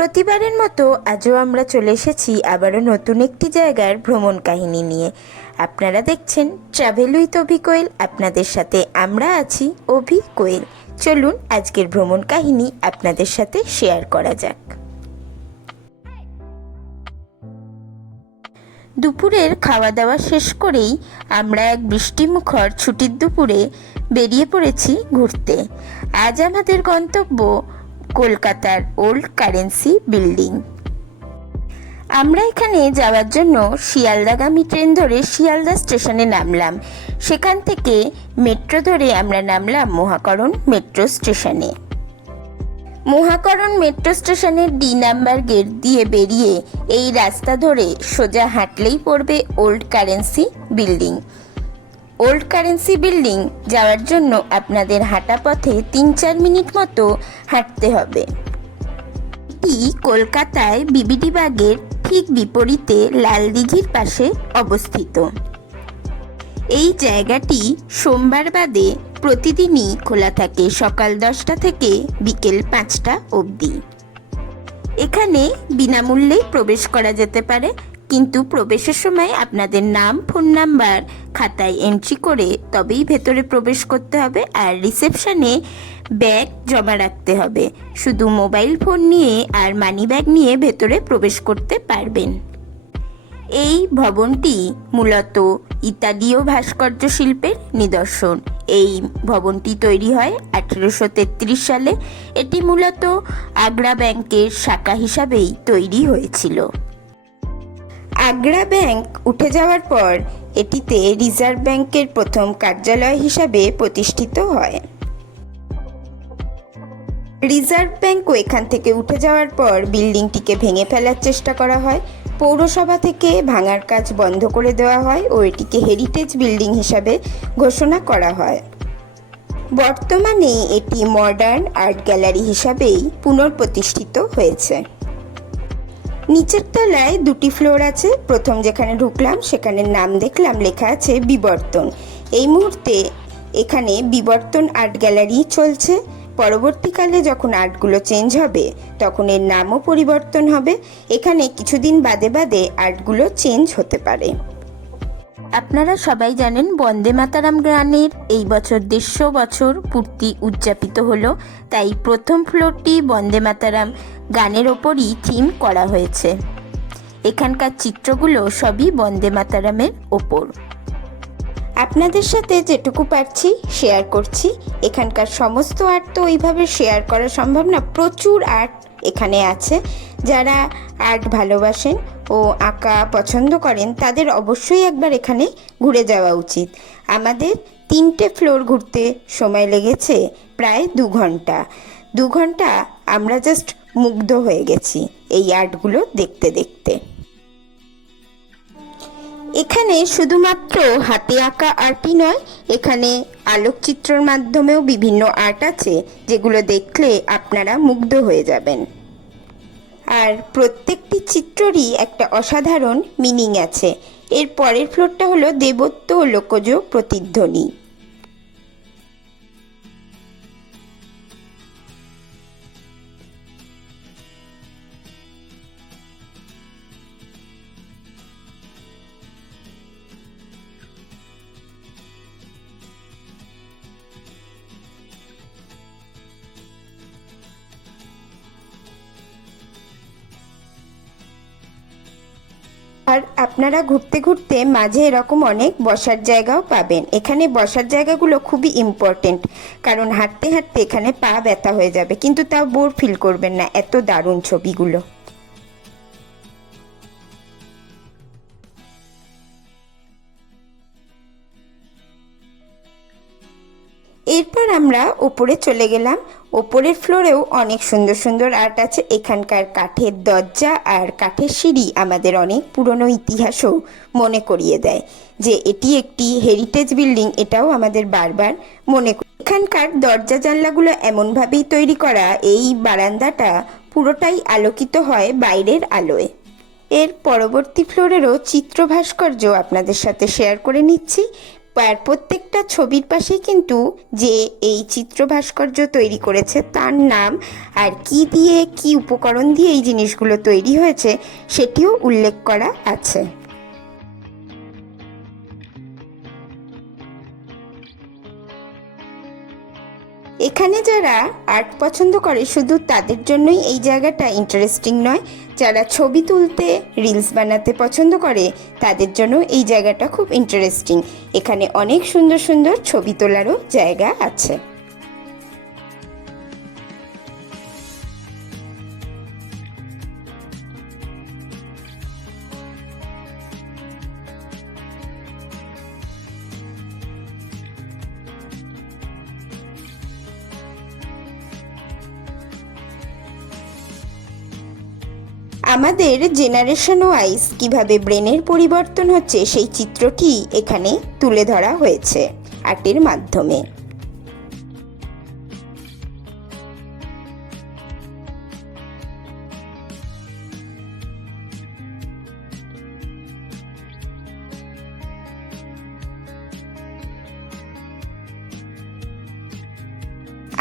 প্রতিবারের মতো আজও আমরা চলে এসেছি আবারও নতুন একটি জায়গার ভ্রমণ কাহিনী নিয়ে। আপনারা দেখছেন ট্রাভেল উইথ অভি কোয়েল। আপনাদের সাথে আমরা আছি অভি কোয়েল। চলুন আজকের ভ্রমণ কাহিনী আপনাদের সাথে শেয়ার করা যাক। দুপুরের খাওয়া দাওয়া শেষ করেই আমরা এক বৃষ্টিমুখর ছুটির দুপুরে বেরিয়ে পড়েছি ঘুরতে। আজ আমাদের গন্তব্য কলকাতার ওল্ড কারেন্সি বিল্ডিং। আমরা এখানে যাওয়ার জন্য শিয়ালদাগামী ট্রেন ধরে শিয়ালদা স্টেশনে নামলাম। সেখান থেকে মেট্রো ধরে আমরা নামলাম মহাকরণ মেট্রো স্টেশনে। মহাকরণ মেট্রো স্টেশনের ডি নাম্বার গেট দিয়ে বেরিয়ে এই রাস্তা ধরে সোজা হাঁটলেই পড়বে old currency building. Old currency building যাওয়ার জন্য আপনাদের হাঁটা পথে ৩-৪ মিনিট মতো হাঁটতে হবে। এটি কলকাতায় বিবিডি বাগের ঠিক বিপরীতে লাল দিঘির পাশে অবস্থিত। এই জায়গাটি সোমবার বাদে প্রতিদিনই খোলা থাকে সকাল 10টা থেকে বিকেল 5টা অবধি। এখানে বিনামূল্যেই প্রবেশ করা যেতে পারে, কিন্তু প্রবেশের সময় আপনাদের নাম ফোন নাম্বার খাতায় এন্ট্রি করে তবেই ভেতরে প্রবেশ করতে হবে। আর রিসেপশনে ব্যাগ জমা রাখতে হবে। শুধু মোবাইল ফোন নিয়ে আর মানি ব্যাগ নিয়ে ভেতরে প্রবেশ করতে পারবেন। এই ভবনটি মূলত ইতালীয় ভাস্কর্য শিল্পের নিদর্শন। এই ভবনটি তৈরি হয় 1833 সালে। এটি মূলত আগ্রা ব্যাংকের শাখা হিসাবেই তৈরি হয়েছিল। আগ্রা ব্যাংক উঠে যাওয়ার পর এটিতে রিজার্ভ ব্যাংকের প্রথম কার্যালয় হিসাবে প্রতিষ্ঠিত হয়। রিজার্ভ ব্যাংকও এখান থেকে উঠে যাওয়ার পর বিল্ডিংটিকে ভেঙে ফেলার চেষ্টা করা হয়। পৌরসভা থেকে ভাঙার কাজ বন্ধ করে দেওয়া হয় ও এটিকে হেরিটেজ বিল্ডিং হিসাবে ঘোষণা করা হয়। বর্তমানে এটি মডার্ন আর্ট গ্যালারি হিসাবেই পুনঃপ্রতিষ্ঠিত হয়েছে। নিচের তলায় 2টি ফ্লোর আছে। প্রথম যেখানে ঢুকলাম সেখানে নাম দেখলাম লেখা আছে বিবর্তন। এই মুহূর্তে এখানে বিবর্তন আর্ট গ্যালারি চলছে। পরবর্তীকালে যখন আর্টগুলো চেঞ্জ হবে তখন এর নামও পরিবর্তন হবে। এখানে কিছুদিন বাদে বাদে আর্টগুলো চেঞ্জ হতে পারে। আপনারা সবাই জানেন বন্দে মাতারাম গানের এই বছর 150 বছর পূর্তি উদযাপিত হলো। তাই প্রথম ফ্লোরটি বন্দে মাতারাম গানের ওপরই থিম করা হয়েছে। এখানকার চিত্রগুলো সবই বন্দে মাতারামের ওপর। আপনাদের সাথে যেটুকু পারছি শেয়ার করছি। এখানকার সমস্ত আর্ট তো ওইভাবে শেয়ার করা সম্ভব না। প্রচুর আর্ট এখানে আছে। যারা আর্ট ভালোবাসেন ও আঁকা পছন্দ করেন তাদের অবশ্যই একবার এখানে ঘুরে যাওয়া উচিত। আমাদের 3টে ফ্লোর ঘুরতে সময় লেগেছে প্রায় 2 ঘন্টা। 2 ঘন্টা আমরা জাস্ট মুগ্ধ হয়ে গেছি এই আর্টগুলো দেখতে দেখতে। এখানে শুধুমাত্র হাতে আঁকা আর্টই নয়, এখানে আলোকচিত্রের মাধ্যমেও বিভিন্ন আর্ট আছে যেগুলো দেখলে আপনারা মুগ্ধ হয়ে যাবেন। আর প্রত্যেকটি চিত্ররই একটা অসাধারণ মিনিং আছে। এর পরের ফ্লোরটা হলো দেবত্ব ও লোকজ প্রতিধ্বনি। আর আপনারা ঘুরতে ঘুরতে মাঝে এরকম অনেক বসার জায়গাও পাবেন। এখানে বসার জায়গাগুলো খুবই ইম্পর্টেন্ট, কারণ হাঁটতে হাঁটতে এখানে পা ব্যথা হয়ে যাবে, কিন্তু তাও বোর ফিল করবেন না, এত দারুণ ছবিগুলো। এরপর আমরা ওপরে চলে গেলাম। ওপরের ফ্লোরেও অনেক সুন্দর সুন্দর আর্ট আছে। এখানকার কাঠের দরজা আর কাঠের সিঁড়ি আমাদের অনেক পুরনো ইতিহাসও মনে করিয়ে দেয় যে এটি একটি হেরিটেজ বিল্ডিং। এটাও আমাদের বারবার মনে করি। এখানকার দরজা জানলাগুলো এমনভাবেই তৈরি করা এই বারান্দাটা পুরোটাই আলোকিত হয় বাইরের আলোয়। এর পরবর্তী ফ্লোরেরও চিত্র ভাস্কর্য আপনাদের সাথে শেয়ার করে নিচ্ছি। আর প্রত্যেকটা ছবির পাশেই কিন্তু যে এই চিত্র ভাস্কর্য তৈরি করেছে তার নাম আর কি দিয়ে কি উপকরণ দিয়ে এই জিনিসগুলো তৈরি হয়েছে সেটিও উল্লেখ করা আছে। এখানে যারা আর্ট পছন্দ করে শুধু তাদের জন্যই এই জায়গাটা ইন্টারেস্টিং নয়, যারা ছবি তুলতে রিলস বানাতে পছন্দ করে তাদের জন্য এই জায়গাটা খুব ইন্টারেস্টিং। এখানে অনেক সুন্দর সুন্দর ছবি তোলারও জায়গা আছে। আমাদের জেনারেশন ওয়াইজ কিভাবে ব্রেনের পরিবর্তন হচ্ছে সেই চিত্রটি এখানে তুলে ধরা হয়েছে আর্টের মাধ্যমে।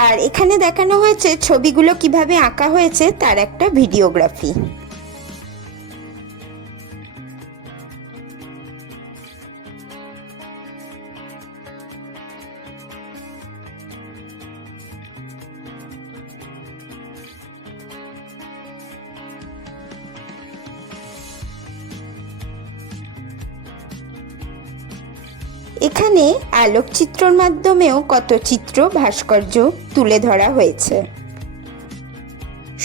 আর এখানে দেখানো হয়েছে ছবিগুলো কিভাবে আঁকা হয়েছে তার একটা ভিডিওগ্রাফি। এখানে আলোকচিত্রর মাধ্যমেও কত চিত্র ভাস্কর্য তুলে ধরা হয়েছে।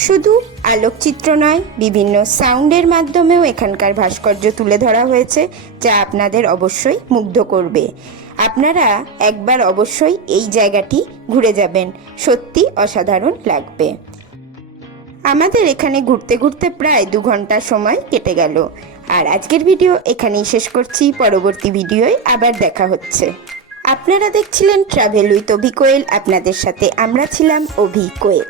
শুধু আলোকচিত্র নয়, বিভিন্ন সাউন্ডের মাধ্যমেও এখানকার ভাস্কর্য তুলে ধরা হয়েছে, যা আপনাদের অবশ্যই মুগ্ধ করবে। আপনারা একবার অবশ্যই এই জায়গাটি ঘুরে যাবেন, সত্যি অসাধারণ লাগবে। আমাদের এখানে ঘুরতে ঘুরতে প্রায় 2 ঘন্টা সময় কেটে গেল। আর আজকের ভিডিও এখানেই শেষ করছি, পরবর্তী ভিডিওয় আবার দেখা হচ্ছে। আপনারা দেখছিলেন ট্রাভেল উইথ অভি কোয়েল, আপনাদের সাথে আমরা ছিলাম অভি কোয়েল।